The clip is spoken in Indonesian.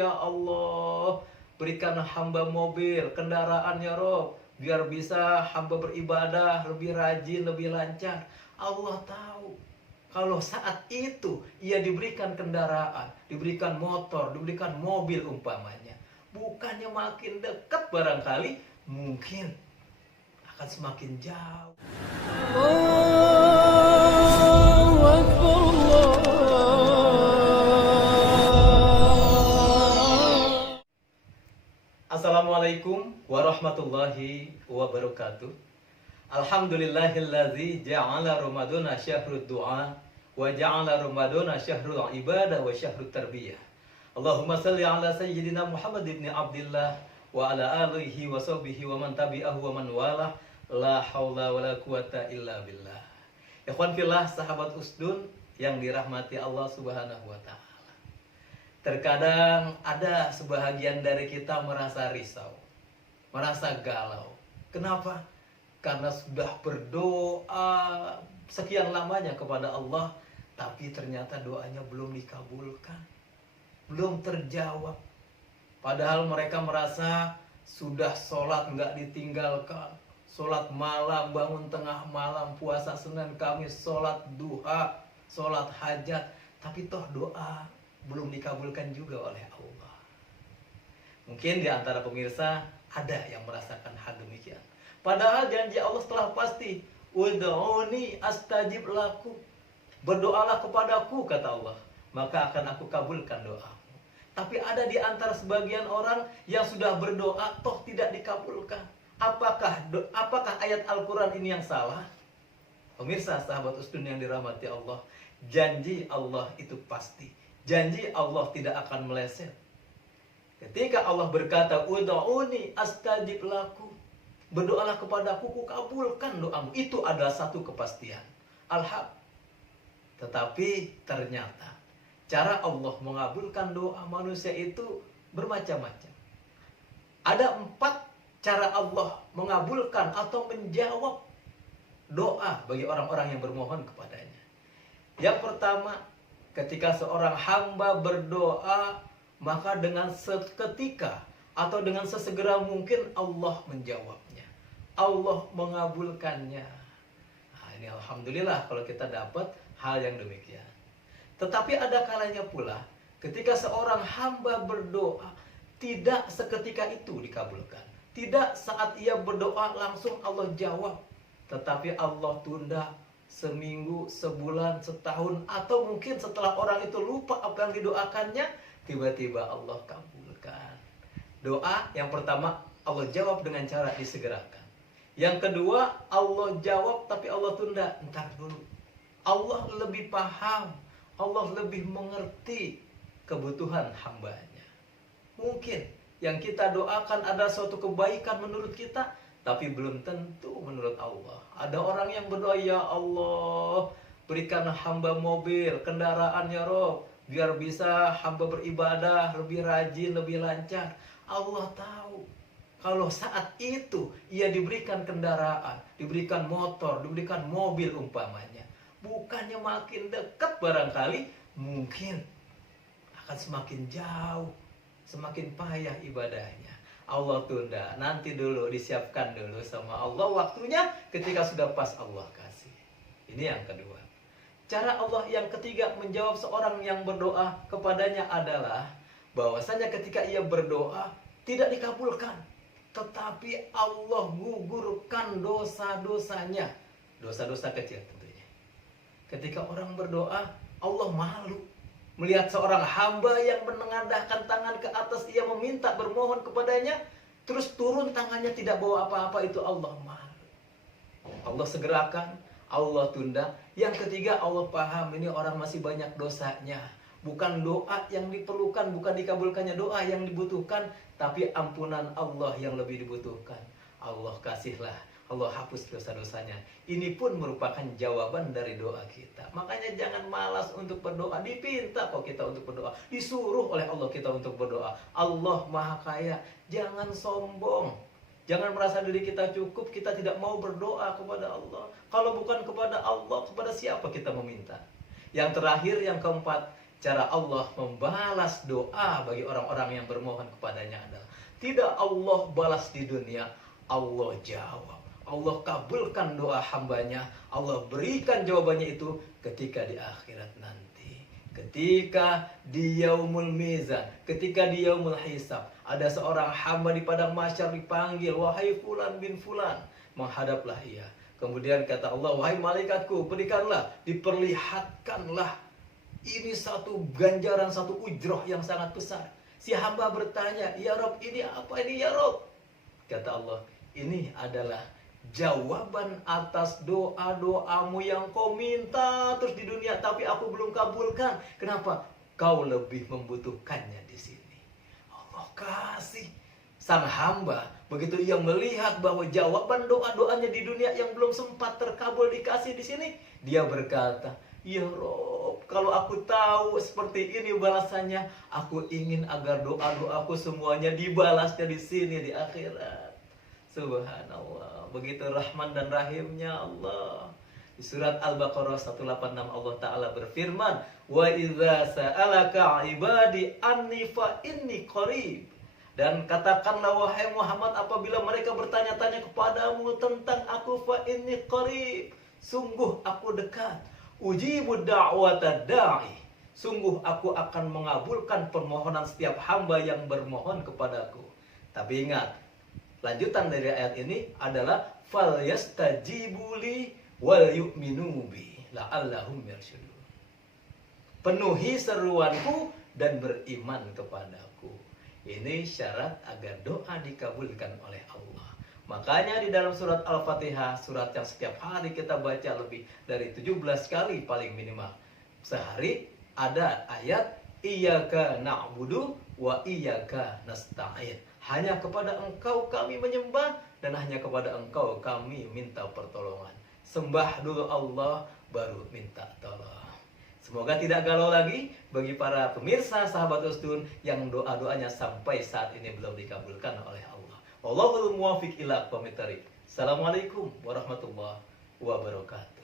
ya Allah, berikan hamba mobil, kendaraan ya Rob, biar bisa hamba beribadah lebih rajin, lebih lancar. Allah tahu kalau saat itu ia diberikan kendaraan, diberikan motor, diberikan mobil umpamanya, bukannya makin dekat barangkali, mungkin akan semakin jauh. Allahu Akbar, Allah. Assalamualaikum warahmatullahi wabarakatuh. Alhamdulillahilladzi ja'ala Ramadana syahrud du'a wa ja'ala Ramadana syahrul ibadah wa syahrut tarbiyah. Allahumma salli ala sayyidina Muhammad ibn Abdillah wa ala alihi wa sahbihi wa man tabi'ahu wa man walah. La haula wa la quwata illa billah. Ikhwan fillah, sahabat usdun yang dirahmati Allah Subhanahu wa taala. Terkadang ada sebahagian dari kita merasa risau, merasa galau. Kenapa? Karena sudah berdoa sekian lamanya kepada Allah, tapi ternyata doanya belum dikabulkan, belum terjawab. Padahal mereka merasa sudah sholat nggak ditinggalkan, sholat malam, bangun tengah malam, puasa Senin Kamis, sholat duha, sholat hajat, tapi toh doa belum dikabulkan juga oleh Allah. Mungkin di antara pemirsa ada yang merasakan hal demikian. Padahal janji Allah telah pasti, ud'uni astajib lakum. Berdoalah kepadaku, kata Allah, maka akan aku kabulkan doamu. Tapi ada di antara sebagian orang yang sudah berdoa toh tidak dikabulkan. Apakah ayat Al-Quran ini yang salah? Pemirsa, sahabat usdun yang dirahmati Allah, janji Allah itu pasti. Janji Allah tidak akan meleset. Ketika Allah berkata, ud'uni astajib lakum, berdoalah kepadaku, ku kabulkan doamu. Itu adalah satu kepastian. Alhaq. Tetapi ternyata cara Allah mengabulkan doa manusia itu bermacam-macam. Ada 4 cara Allah mengabulkan atau menjawab doa bagi orang-orang yang bermohon kepadanya. Yang pertama, ketika seorang hamba berdoa, maka dengan seketika atau dengan sesegera mungkin Allah menjawabnya, Allah mengabulkannya. Nah, ini alhamdulillah kalau kita dapat hal yang demikian. Tetapi ada kalanya pula ketika seorang hamba berdoa tidak seketika itu dikabulkan. Tidak saat ia berdoa langsung Allah jawab, tetapi Allah tunda seminggu, sebulan, setahun, atau mungkin setelah orang itu lupa apa yang didoakannya, tiba-tiba Allah kabulkan. Doa yang pertama Allah jawab dengan cara disegerakan. Yang kedua Allah jawab tapi Allah tunda, entar dulu. Allah lebih paham, Allah lebih mengerti kebutuhan hambanya. Mungkin yang kita doakan ada suatu kebaikan menurut kita, tapi belum tentu menurut Allah. Ada orang yang berdoa, ya Allah, berikan hamba mobil, kendaraan ya Rob, biar bisa hamba beribadah lebih rajin, lebih lancar. Allah tahu kalau saat itu ia diberikan kendaraan, diberikan motor, diberikan mobil umpamanya, bukannya makin dekat barangkali, mungkin akan semakin jauh, semakin payah ibadahnya. Allah tunda, nanti dulu, disiapkan dulu sama Allah waktunya, ketika sudah pas Allah kasih. Ini yang kedua. Cara Allah yang ketiga menjawab seorang yang berdoa kepadanya adalah bahwasanya ketika ia berdoa tidak dikabulkan, tetapi Allah gugurkan dosa-dosanya, dosa-dosa kecil tentunya. Ketika orang berdoa, Allah malu melihat seorang hamba yang menengadahkan tangan ke atas, ia meminta, bermohon kepadanya, terus turun tangannya tidak bawa apa-apa, itu Allah malu. Allah segerakan, Allah tunda. Yang ketiga, Allah paham ini orang masih banyak dosanya. Bukan doa yang diperlukan, bukan dikabulkannya doa yang dibutuhkan, tapi ampunan Allah yang lebih dibutuhkan. Allah kasihlah, Allah hapus dosa-dosanya. Ini pun merupakan jawaban dari doa kita. Makanya jangan malas untuk berdoa. Dipinta kok kita untuk berdoa, disuruh oleh Allah kita untuk berdoa. Allah Maha Kaya. Jangan sombong, jangan merasa diri kita cukup, kita tidak mau berdoa kepada Allah. Kalau bukan kepada Allah, kepada siapa kita meminta? Yang terakhir, yang keempat, cara Allah membalas doa bagi orang-orang yang bermohon kepadanya adalah tidak Allah balas di dunia, Allah jawab. Allah kabulkan doa hambanya, Allah berikan jawabannya itu ketika di akhirat nanti. Ketika di yaumul mizan, ketika di yaumul hisab, ada seorang hamba di padang mahsyar dipanggil, wahai fulan bin fulan, menghadaplah ia. Kemudian kata Allah, wahai malaikatku, berikanlah, diperlihatkanlah. Ini satu ganjaran, satu ujroh yang sangat besar. Si hamba bertanya, ya Rob, ini apa ini ya Rob? Kata Allah, ini adalah jawaban atas doa-doamu yang kau minta terus di dunia, tapi aku belum kabulkan. Kenapa? Kau lebih membutuhkannya di sini. Allah kasih. Sang hamba, begitu ia melihat bahwa jawaban doa-doanya di dunia yang belum sempat terkabul dikasih di sini, dia berkata, ya Rob, kalau aku tahu seperti ini balasannya, aku ingin agar doa-doaku semuanya dibalasnya di sini di akhirat. Subhanallah, begitu rahman dan rahimnya Allah. Di surat Al-Baqarah 186 Allah Ta'ala berfirman, wa idza sa'alaka ibadi anni fa inni qarib. Dan katakanlah wahai Muhammad, apabila mereka bertanya-tanya kepadamu tentang aku, fa inni qarib, sungguh aku dekat. Ujibu da'wata da'i, sungguh aku akan mengabulkan permohonan setiap hamba yang bermohon kepadaku. Tapi ingat, lanjutan dari ayat ini adalah fal yastajibuli wal yu'minu bi la'allahum yarshudun. Penuhi seruanku dan beriman kepadaku. Ini syarat agar doa dikabulkan oleh Allah. Makanya di dalam surat Al-Fatihah, surat yang setiap hari kita baca lebih dari 17 kali paling minimal sehari, ada ayat iyyaka na'budu wa iyyaka nasta'in. Hanya kepada Engkau kami menyembah dan hanya kepada Engkau kami minta pertolongan. Sembah dulu Allah, baru minta tolong. Semoga tidak galau lagi bagi para pemirsa sahabat Usdun yang doa-doanya sampai saat ini belum dikabulkan oleh Allah. Wallahul muwaffiq ila aqwamit thoriq. Assalamualaikum warahmatullahi wabarakatuh.